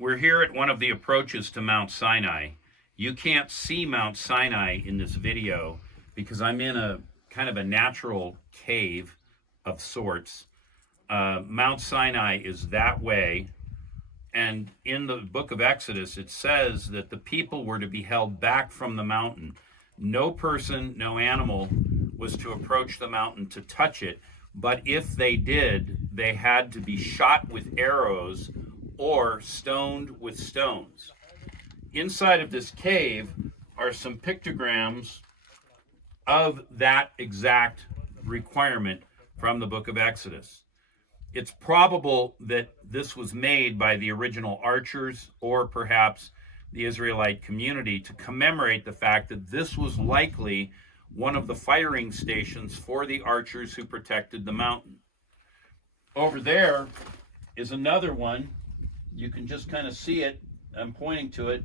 We're here at one of the approaches to Mount Sinai. You can't see Mount Sinai in this video because I'm in a kind of a natural cave of sorts. Mount Sinai is that way. And in the book of Exodus, it says that the people were to be held back from the mountain. No person, no animal was to approach the mountain to touch it. But if they did, they had to be shot with arrows or stoned with stones. Inside of this cave are some pictograms of that exact requirement from the book of Exodus. It's probable that this was made by the original archers or perhaps the Israelite community to commemorate the fact that this was likely one of the firing stations for the archers who protected the mountain. Over there is another one. You can just kind of see it. I'm pointing to it.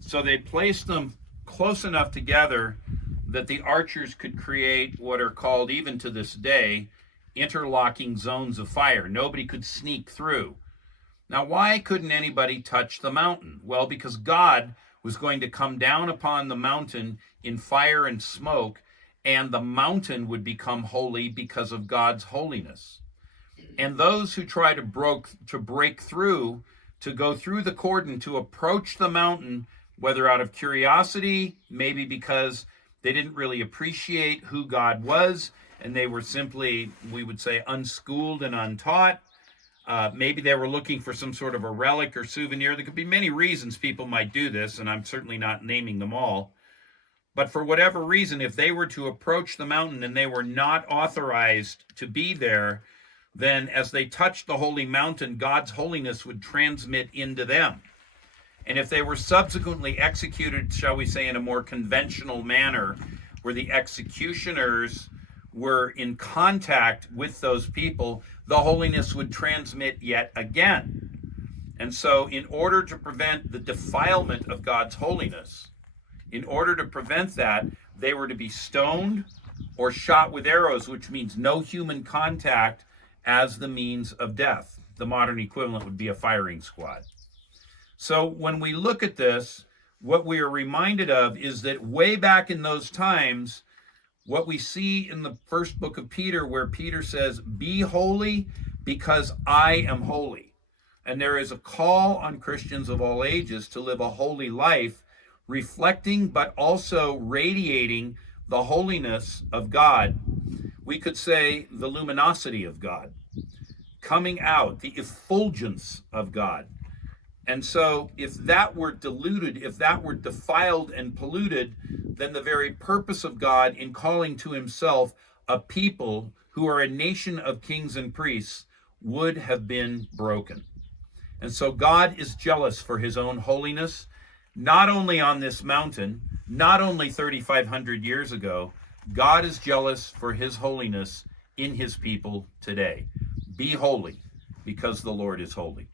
So they placed them close enough together that the archers could create what are called, even to this day, interlocking zones of fire. Nobody could sneak through. Now, why couldn't anybody touch the mountain? Well, because God was going to come down upon the mountain in fire and smoke, and the mountain would become holy because of God's holiness. And those who try to break through, to go through the cordon, to approach the mountain, whether out of curiosity, maybe because they didn't really appreciate who God was, and they were simply, we would say, unschooled and untaught. Maybe they were looking for some sort of a relic or souvenir. There could be many reasons people might do this, and I'm certainly not naming them all. But for whatever reason, if they were to approach the mountain and they were not authorized to be there, then as they touched the holy mountain, God's holiness would transmit into them. And if they were subsequently executed, shall we say, in a more conventional manner, where the executioners were in contact with those people, the holiness would transmit yet again. And so in order to prevent the defilement of God's holiness, in order to prevent that, they were to be stoned or shot with arrows, which means no human contact, as the means of death. The modern equivalent would be a firing squad. So when we look at this, what we are reminded of is that way back in those times, what we see in the first book of Peter, where Peter says, "Be holy because I am holy." And there is a call on Christians of all ages to live a holy life, reflecting but also radiating the holiness of God. We could say the luminosity of God, coming out, the effulgence of God. And so if that were diluted, if that were defiled and polluted, then the very purpose of God in calling to himself a people who are a nation of kings and priests would have been broken. And so God is jealous for his own holiness, not only on this mountain, not only 3,500 years ago. God is jealous for his holiness in his people today. Be holy because the Lord is holy.